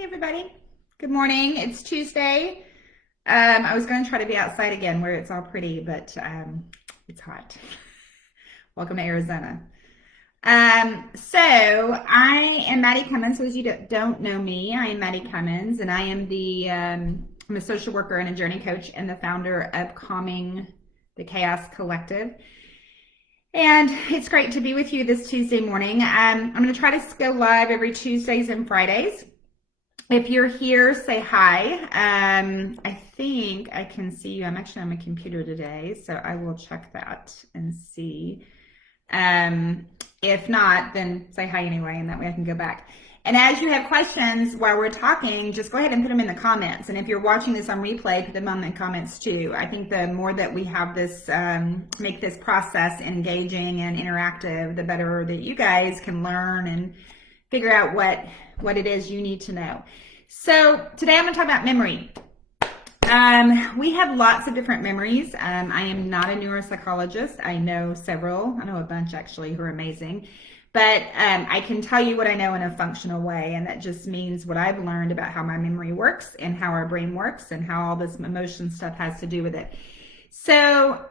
Hey everybody. Good morning. It's Tuesday. I was going to try to be outside again where it's all pretty, but it's hot. Welcome to Arizona. So I am Maddie Cummins. So as you don't know me, I am Maddie Cummins, and I am I'm a social worker and a journey coach and the founder of Calming the Chaos Collective. And it's great to be with you this Tuesday morning. I'm going to try to go live every Tuesdays and Fridays. If you're here, say hi. I think I can see you. I'm actually on my computer today, so I will check that and see. If not, then say hi anyway, and that way I can go back. And as you have questions while we're talking, just go ahead and put them in the comments. And if you're watching this on replay, put them on the comments too. I think the more that we have this, make this process engaging and interactive, the better that you guys can learn and figure out what it is you need to know. So today I'm going to talk about memory. We have lots of different memories. I am not a neuropsychologist. I know several. I know a bunch actually who are amazing. But I can tell you what I know in a functional way, and that just means what I've learned about how my memory works and how our brain works and how all this emotion stuff has to do with it. So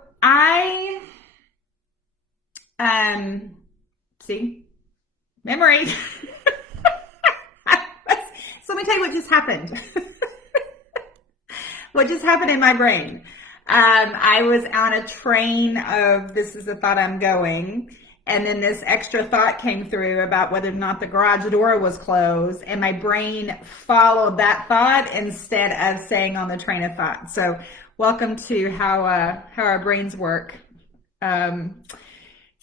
see, memory. So let me tell you what just happened. What just happened in my brain. I was on a train of this is the thought I'm going. And then this extra thought came through about whether or not the garage door was closed. And my brain followed that thought instead of staying on the train of thought. So welcome to how our brains work. So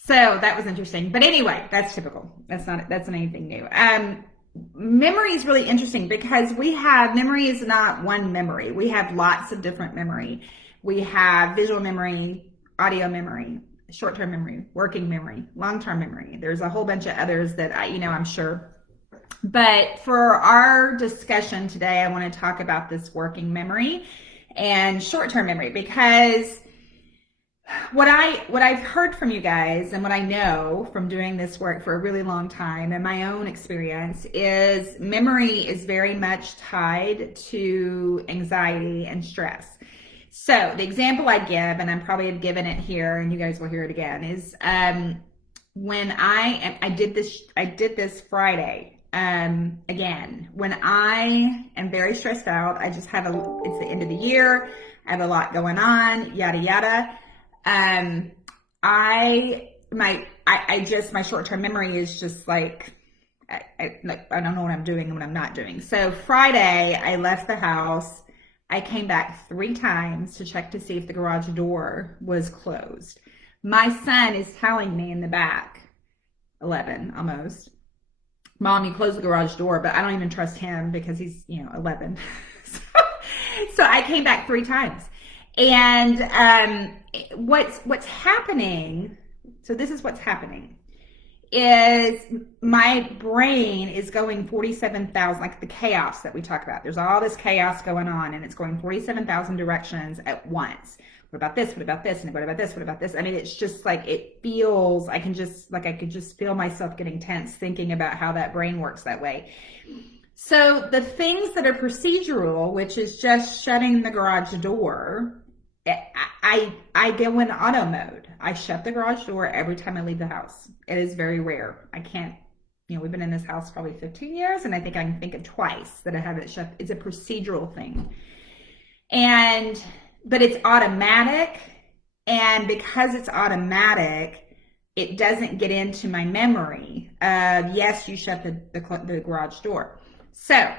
that was interesting. But anyway, that's typical. That's not anything new. Memory is really interesting because memory is not one memory. We have lots of different memory. We have visual memory, audio memory, short-term memory, working memory, long-term memory. There's a whole bunch of others that I'm sure. But for our discussion today, I want to talk about this working memory and short-term memory because what I've heard from you guys and what I know from doing this work for a really long time and my own experience is memory is very much tied to anxiety and stress. So the example I give, and I'm probably have given it here and you guys will hear it again, is when I did this Friday again, when I am very stressed out, I just have it's the end of the year, I have a lot going on, yada yada. My short-term memory is just like, I don't know what I'm doing and what I'm not doing. So Friday, I left the house. I came back 3 times to check to see if the garage door was closed. My son is telling me in the back, 11 almost, Mom, you closed the garage door, but I don't even trust him because he's, 11. So I came back 3 times. And what's happening, so this is what's happening, is my brain is going 47,000, like the chaos that we talk about. There's all this chaos going on and it's going 47,000 directions at once. What about this? What about this? And what about this? What about this? I mean, it's just like, it feels, I could just feel myself getting tense thinking about how that brain works that way. So the things that are procedural, which is just shutting the garage door, I go in auto mode. I shut the garage door every time I leave the house. It is very rare. I can't, we've been in this house probably 15 years, and I think I can think of twice that I have it shut. It's a procedural thing. But it's automatic. And because it's automatic, it doesn't get into my memory of, yes, you shut the garage door. So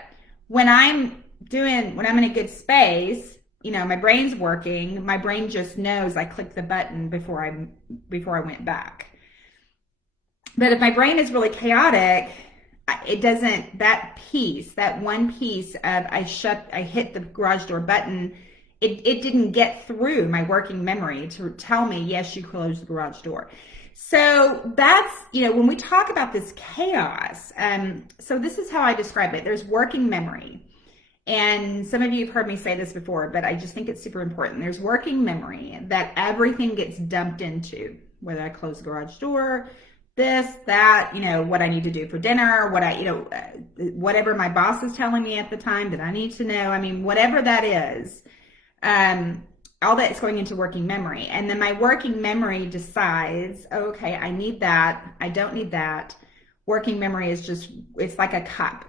when I'm in a good space, my brain's working. My brain just knows I clicked the button before I went back. But if my brain is really chaotic, it doesn't, that one piece of I hit the garage door button, it didn't get through my working memory to tell me, yes, you closed the garage door. So that's, when we talk about this chaos, so this is how I describe it. There's working memory. And some of you have heard me say this before, but I just think it's super important. There's working memory that everything gets dumped into, whether I close the garage door, this, that, what I need to do for dinner, whatever my boss is telling me at the time that I need to know. I mean, whatever that is, all that's going into working memory. And then my working memory decides, okay, I need that. I don't need that. Working memory is just, it's like a cup.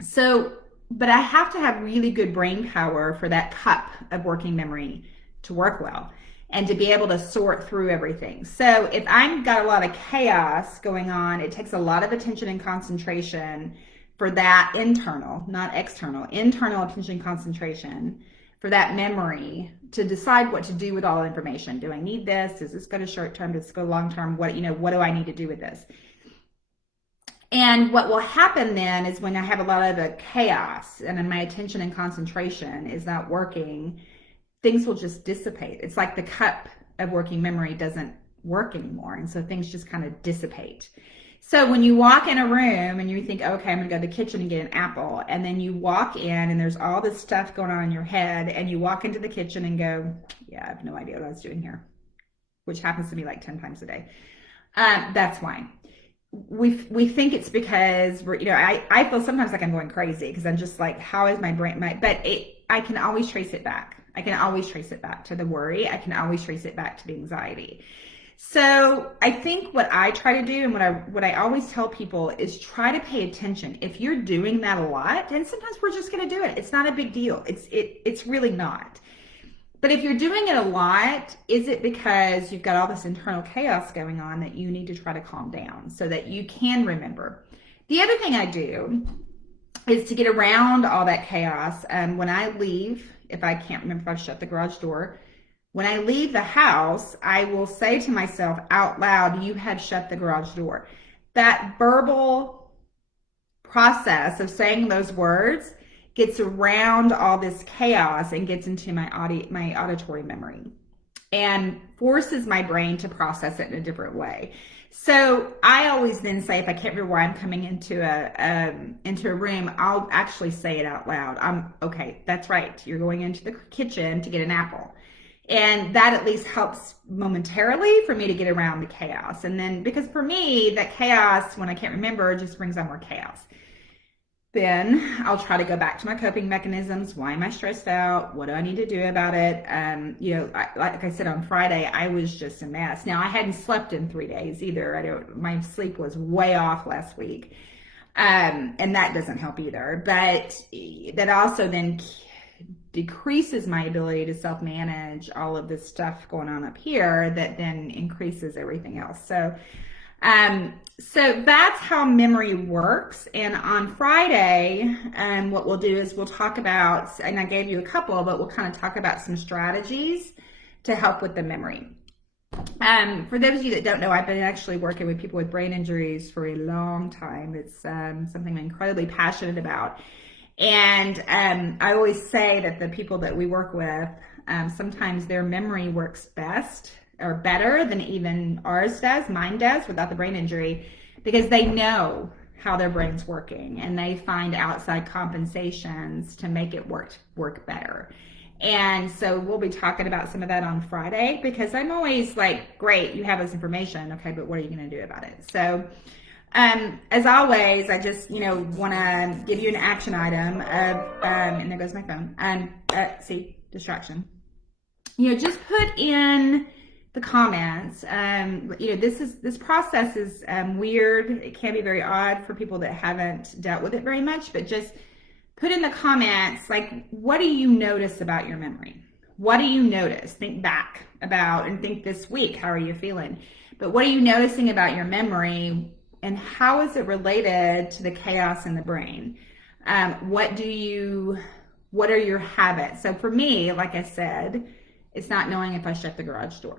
So, but I have to have really good brain power for that cup of working memory to work well and to be able to sort through everything. So if I've got a lot of chaos going on, it takes a lot of attention and concentration for that internal, not external, internal attention and concentration for that memory to decide what to do with all the information. Do I need this? Does this go to short term? Does this go long term? What do I need to do with this? And what will happen then is when I have a lot of the chaos and my attention and concentration is not working, things will just dissipate. It's like the cup of working memory doesn't work anymore. And so things just kind of dissipate. So when you walk in a room and you think, okay, I'm gonna go to the kitchen and get an apple, and then you walk in and there's all this stuff going on in your head, and you walk into the kitchen and go, yeah, I have no idea what I was doing here, which happens to me like 10 times a day. That's why. We think it's because I feel sometimes like I'm going crazy because I'm just like, how is my brain, I can always trace it back. I can always trace it back to the worry. I can always trace it back to the anxiety. So I think what I try to do and what I always tell people is try to pay attention. If you're doing that a lot, and sometimes we're just going to do it. It's not a big deal. It's really not. But if you're doing it a lot, is it because you've got all this internal chaos going on that you need to try to calm down so that you can remember? The other thing I do is to get around all that chaos. When I leave, if I can't remember if I've shut the garage door, when I leave the house, I will say to myself out loud, you have shut the garage door. That verbal process of saying those words gets around all this chaos and gets into my auditory memory and forces my brain to process it in a different way. So I always then say, if I can't remember why I'm coming into a room, I'll actually say it out loud. Okay, that's right. You're going into the kitchen to get an apple. And that at least helps momentarily for me to get around the chaos. And then, because for me, that chaos, when I can't remember, just brings on more chaos. Then I'll try to go back to my coping mechanisms. Why am I stressed out? What do I need to do about it? Like I said, on Friday, I was just a mess. Now, I hadn't slept in 3 days either. My sleep was way off last week. And that doesn't help either. But that also then decreases my ability to self-manage all of this stuff going on up here that then increases everything else. So that's how memory works. And on Friday, what we'll do is we'll talk about, and I gave you a couple, but we'll kind of talk about some strategies to help with the memory. For those of you that don't know, I've been actually working with people with brain injuries for a long time. It's something I'm incredibly passionate about. And I always say that the people that we work with, sometimes their memory works best or better than even ours does, mine does, without the brain injury, because they know how their brain's working and they find outside compensations to make it work better. And so we'll be talking about some of that on Friday, because I'm always like, great, you have this information, okay, but what are you going to do about it? So as always, I just, want to give you an action item of, and there goes my phone, see, distraction. Just put in the comments, this process is weird. It can be very odd for people that haven't dealt with it very much, but just put in the comments, like, what do you notice about your memory? What do you notice? Think back about, and think this week, how are you feeling? But what are you noticing about your memory? And how is it related to the chaos in the brain? What are your habits? So for me, like I said, it's not knowing if I shut the garage door.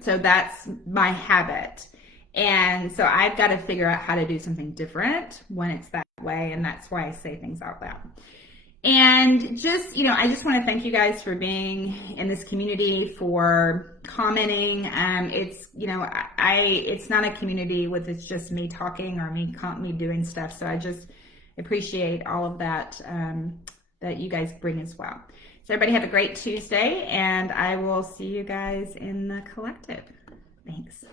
So that's my habit. And so I've got to figure out how to do something different when it's that way. And that's why I say things out loud. And just, I just want to thank you guys for being in this community, for commenting. It's, it's not a community with, it's just me talking or me doing stuff. So I just appreciate all of that, that you guys bring as well. So everybody have a great Tuesday, and I will see you guys in the collective. Thanks.